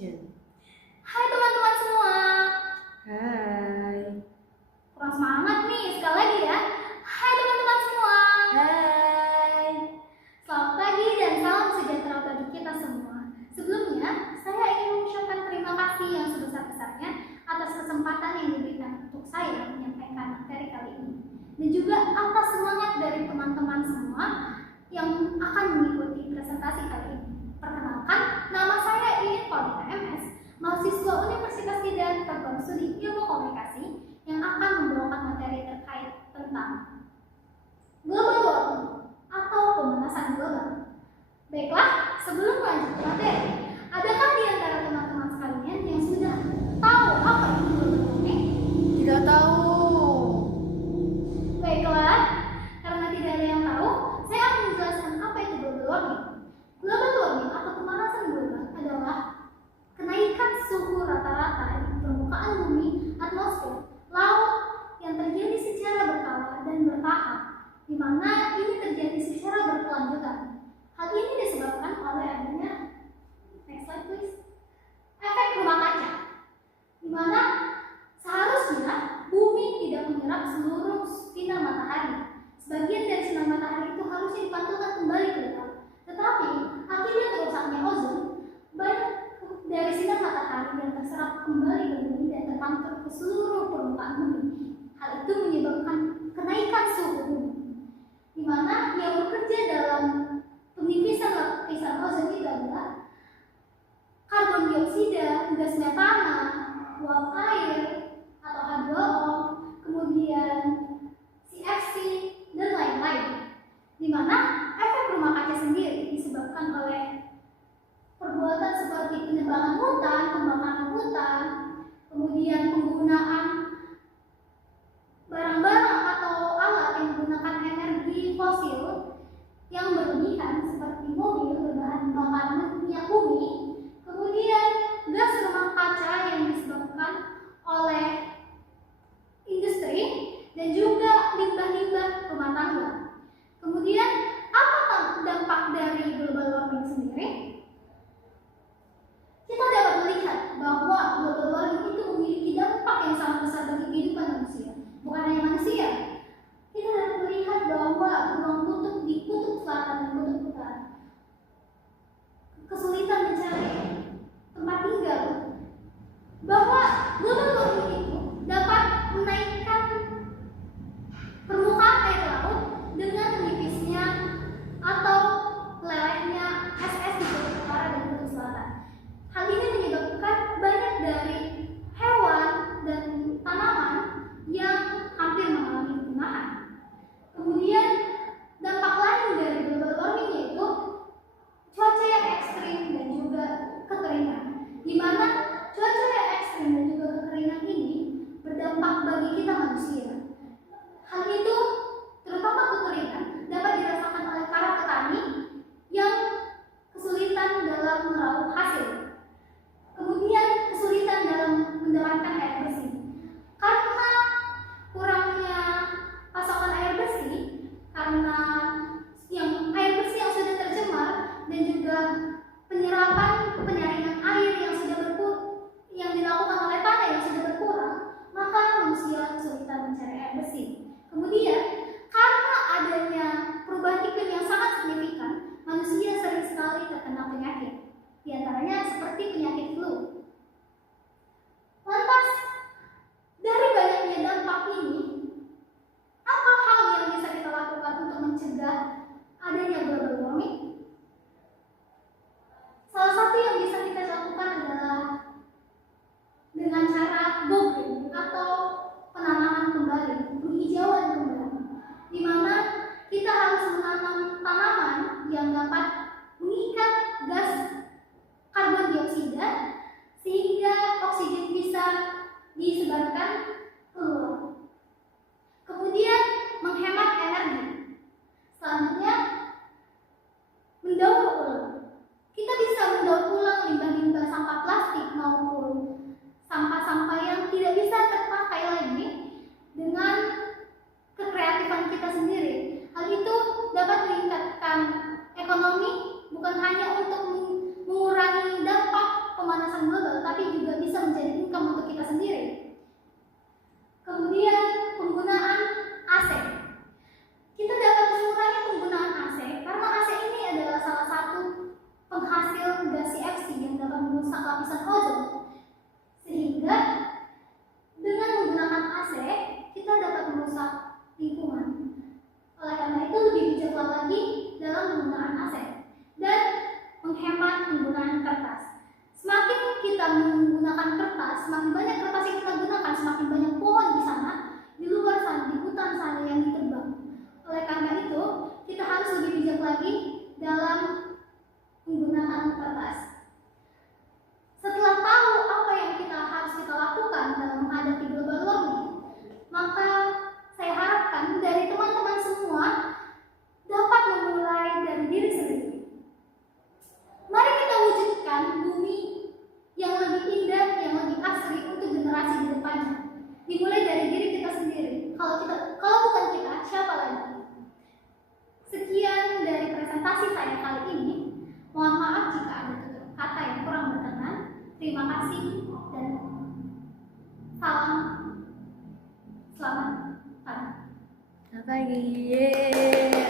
Action. Hai teman-teman semua. Hai. Kurang semangat nih, sekali lagi ya. Hai teman-teman semua. Hai. Selamat pagi dan salam sejahtera bagi kita semua. Sebelumnya, saya ingin mengucapkan terima kasih yang sebesar-besarnya atas kesempatan yang diberikan untuk saya menyampaikan materi kali ini. Dan juga atas semangat dari teman-teman semua yang akan mengikuti presentasi kali ini. Perkenalkan, nama saya Iin Paulina MS, mahasiswa Universitas Tidar Program Studi Ilmu Komunikasi yang akan membawakan materi terkait tentang global warming atau pemanasan global. Baiklah, sebelum lanjut ke materi, adakah di antara teman-teman sekalian yang sudah tahu apa itu global warming? Tidak tahu. Baiklah, karena tidak ada yang tahu, saya akan menjelaskan apa itu global warming. Global warming atau pemanasan global adalah kenaikan suhu rata-rata di permukaan bumi, atmosfer, laut yang terjadi secara berkala dan bertahap, di mana ini terjadi secara berkelanjutan. Hal ini disebabkan oleh adanya next slide please, efek rumah kaca, di mana seharusnya bumi tidak menyerap seluruh sinar matahari. Sebagian dari sinar matahari itu harusnya dipantulkan kembali ke depan. Tetapi akibat rusaknya ozon, banyak dari sinar matahari yang terserap kembali ke bumi dan terpantul ke seluruh permukaan bumi. Hal itu menyebabkan kenaikan suhu bumi, di mana yang bekerja dalam penipisan lapisan ozon itu adalah karbon dioksida, gas metana, uap air atau H2O, kemudian CFC dan lain-lain. Di mana efek rumah kaca sendiri disebabkan oleh perbuatan seperti penebangan hutan, pembakaran hutan, kemudian penggunaan barang-barang atau alat yang menggunakan energi fosil yang berlebihan seperti mobil berbahan bakar minyak bumi, kemudian gas rumah kaca yang disebabkan oleh industri dan juga limbah-limbah rumah tangga. Kemudian apa dampak dari global warming sendiri? Kita dapat melihat bahwa global warming itu memiliki dampak yang sangat besar bagi kehidupan manusia. Bukan hanya manusia, kita dapat melihat bahwa ruang kutub di kutub selatan dan kutub utara kesulitan mencari tempat tinggal. Bahwa global warming itu dapat menaikkan permukaan air laut dengan menipisnya atau melelehnya es di kutub utara dan kutub selatan. Hal ini menyebabkan banyak dari hewan dan tanaman yang hampir mengalami punah. Kemudian dampak lain dari global warming yaitu cuaca yang ekstrim dan juga kekeringan, di mana cuaca yang ekstrim dan juga kekeringan ini berdampak bagi kita manusia. Hal itu, terutama kekeringan, dapat dirasakan oleh para petani yang kesulitan dalam meraup hasil. Kemudian kesulitan dalam mendapatkan air bersih. Karena kurangnya pasokan air bersih, karena air bersih yang sudah tercemar dan juga penyaringan air yang dilakukan oleh tanah yang sudah berkurang, maka manusia kesulitan mencari air bersih. Kemudian karena adanya perubahan iklim yang sangat signifikan, manusia sering sekali terkena penyakit, di antaranya seperti penyakit flu. Lantas, dari banyaknya dampak ini, apa hal yang bisa kita lakukan untuk mencegah adanya global warming? Salah satu yang bisa kita lakukan adalah dengan cara go green atau penanaman kembali, penghijauan kembali, di mana kita harus menanam tanaman yang dapat mengikat gas karbon dioksida sehingga oksigen bisa disebarkan keluar. Kemudian menghemat energi. Selanjutnya mendaur ulang. Kita bisa mendaur ulang limbah-limbah sampah plastik maupun sampah-sampah yang tidak bisa terpakai lagi dengan kekreatifan kita sendiri. Hal itu dapat meningkatkan ekonomi bukan hanya untuk mengurangi dampak pemanasan global, lapisan ozon, sehingga dengan menggunakan AC kita dapat merusak lingkungan. Oleh karena itu lebih bijaklah lagi dalam menggunakan AC dan menghemat penggunaan kertas. Semakin kita menggunakan kertas, semakin banyak kertas yang kita gunakan, semakin banyak pohon di sana, di luar sana, di hutan sana yang ditebang. Oleh karena itu, kita harus lebih bijak lagi dalam menggunakan kertas. Setelah tahu apa yang harus kita lakukan dalam menghadapi global warming, maka saya harapkan dari teman-teman semua dapat memulai dari diri sendiri. Mari kita wujudkan bumi yang lebih indah, yang lebih asri untuk generasi di depannya. Dimulai dari diri kita sendiri. Kalau bukan kita, siapa lagi? Sekian dari presentasi saya kali ini. Mohon maaf jika ada kata yang kurang berkenan. Terima kasih dan salam. Selamat pagi. Selamat pagi. Yeay.